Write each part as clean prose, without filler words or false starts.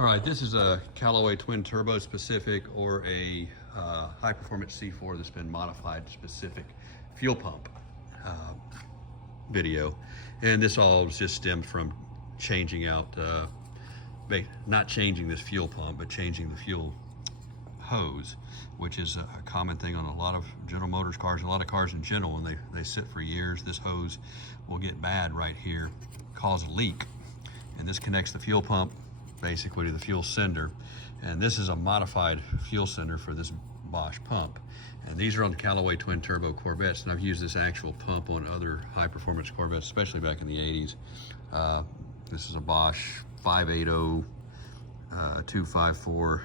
All right, this is a Callaway twin turbo specific or a high performance C4 that's been modified specific fuel pump video. And this all just stemmed from changing out, not changing this fuel pump, but changing the fuel hose, which is a common thing on a lot of General Motors cars, and a lot of cars in general. When they sit for years, this hose will get bad right here, cause a leak. And this connects the fuel pump basically to the fuel sender. And this is a modified fuel sender for this Bosch pump. And these are on the Callaway twin turbo Corvettes, and I've used this actual pump on other high performance Corvettes, especially back in the 80s. This is a Bosch 580 254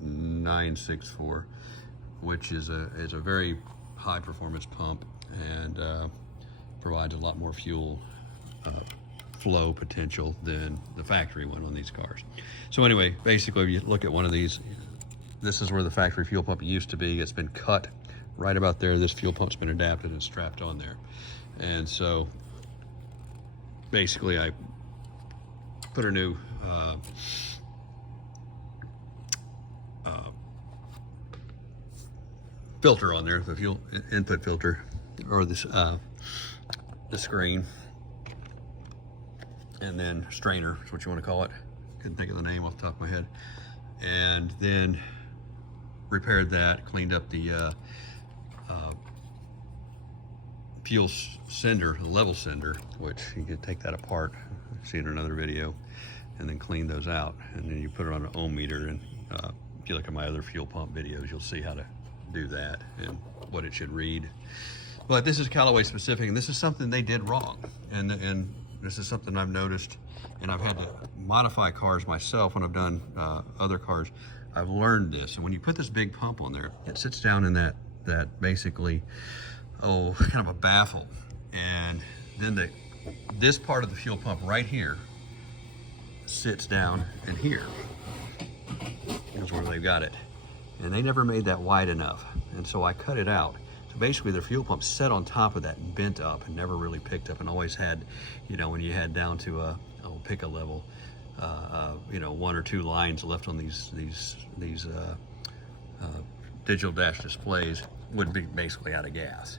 964, which is a very high performance pump and provides a lot more fuel flow potential than the factory one on these cars. So anyway, basically, if you look at one of these, this is where the factory fuel pump used to be. It's been cut right about there. This fuel pump's been adapted and strapped on there. And so basically I put a new filter on there, the fuel input filter, or this the screen, and then strainer is what you want to call it. Couldn't think of the name off the top of my head. And then repaired that, cleaned up the fuel sender, the level sender, which you could take that apart, see it in another video, and then clean those out. And then you put it on an ohm meter, and if you look at my other fuel pump videos, you'll see how to do that and what it should read. But this is Callaway specific, and this is something they did wrong. And this is something I've noticed, and I've had to modify cars myself when I've done other cars. I've learned this, and when you put this big pump on there, it sits down in that basically, kind of a baffle. And then this part of the fuel pump right here sits down in here. Here's where they've got it. And they never made that wide enough. And so I cut it out. So basically the fuel pump set on top of that and bent up and never really picked up, and always had, when you had down to pick a level, 1 or 2 lines left on these digital dash displays, would be basically out of gas.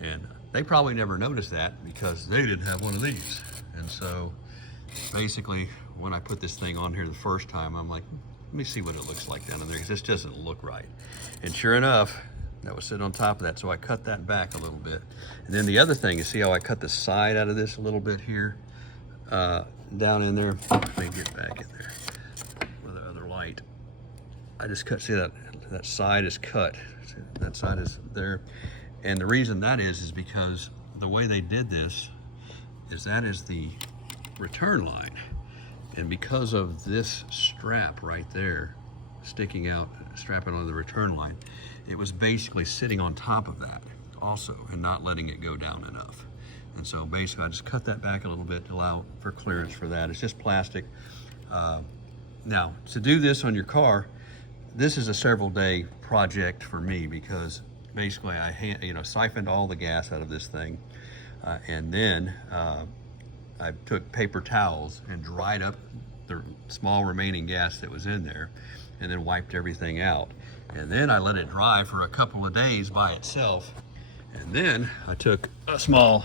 And they probably never noticed that because they didn't have one of these. And so basically when I put this thing on here the first time, I'm like, let me see what it looks like down in there, because this doesn't look right. And sure enough, that was sitting on top of that, so I cut that back a little bit. And then the other thing, you see how I cut the side out of this a little bit here, down in there. Let me get back in there with the other light. I just cut, see that side is cut. See, that side is there. And the reason that is because the way they did this is that is the return line. And because of this strap right there sticking out, strapping on the return line, it was basically sitting on top of that also and not letting it go down enough. And so basically I just cut that back a little bit to allow for clearance for that. It's just plastic. Now, to do this on your car, this is a several day project for me, because basically I siphoned all the gas out of this thing, and then I took paper towels and dried up the small remaining gas that was in there, and then wiped everything out. And then I let it dry for a couple of days by itself. And then I took a small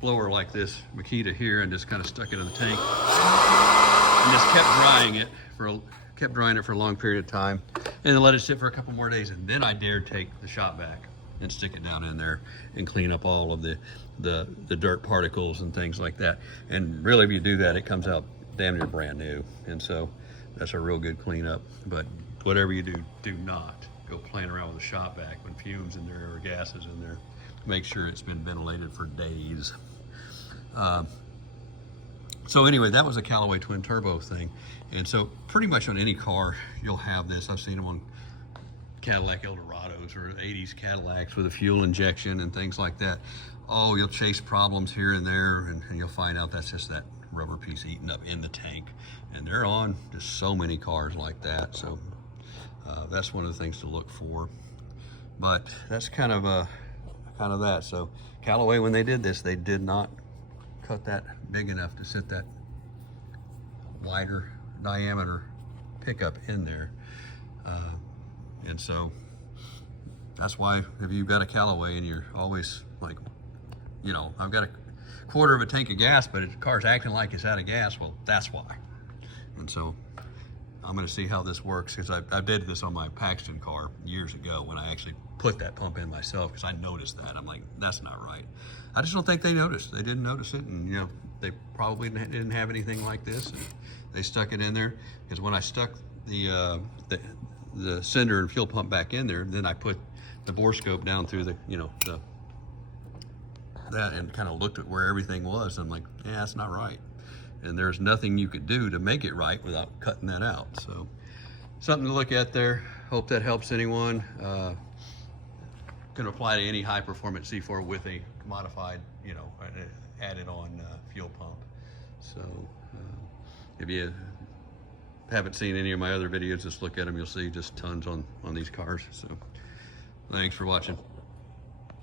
blower like this, Makita here, and just kind of stuck it in the tank and just kept drying it for a long period of time, and then let it sit for a couple more days. And then I dared take the shop vac and stick it down in there and clean up all of the dirt particles and things like that. And really, if you do that, it comes out damn near brand new. And so that's a real good cleanup. But whatever you do, do not go playing around with a shop vac when fumes in there or gases in there. Make sure it's been ventilated for days. So anyway, that was a Callaway twin turbo thing. And so pretty much on any car, you'll have this. I've seen them on Cadillac Eldorados or 80s Cadillacs with a fuel injection and things like that. Oh, you'll chase problems here and there, and you'll find out that's just that rubber piece eaten up in the tank. And they're on just so many cars like that. So that's one of the things to look for. But that's kind of that. So Callaway, when they did this, they did not cut that big enough to sit that wider, diameter pickup in there. And so that's why if you've got a Callaway and you're always like, you know, I've got a quarter of a tank of gas, but the car's acting like it's out of gas, well, that's why. And so I'm gonna see how this works, because I did this on my Paxton car years ago when I actually put that pump in myself, because I noticed that. I'm like, that's not right. I just don't think they noticed. They didn't notice it, and you know, they probably didn't have anything like this, and they stuck it in there. Because when I stuck the sender and fuel pump back in there, then I put the bore scope down through the, you know, that, and kind of looked at where everything was. I'm like, yeah, that's not right. And there's nothing you could do to make it right without cutting that out. So something to look at there. Hope that helps anyone. Can apply to any high performance C4 with a modified, you know, added on fuel pump. So if you haven't seen any of my other videos, just look at them. You'll see just tons on these cars. So thanks for watching.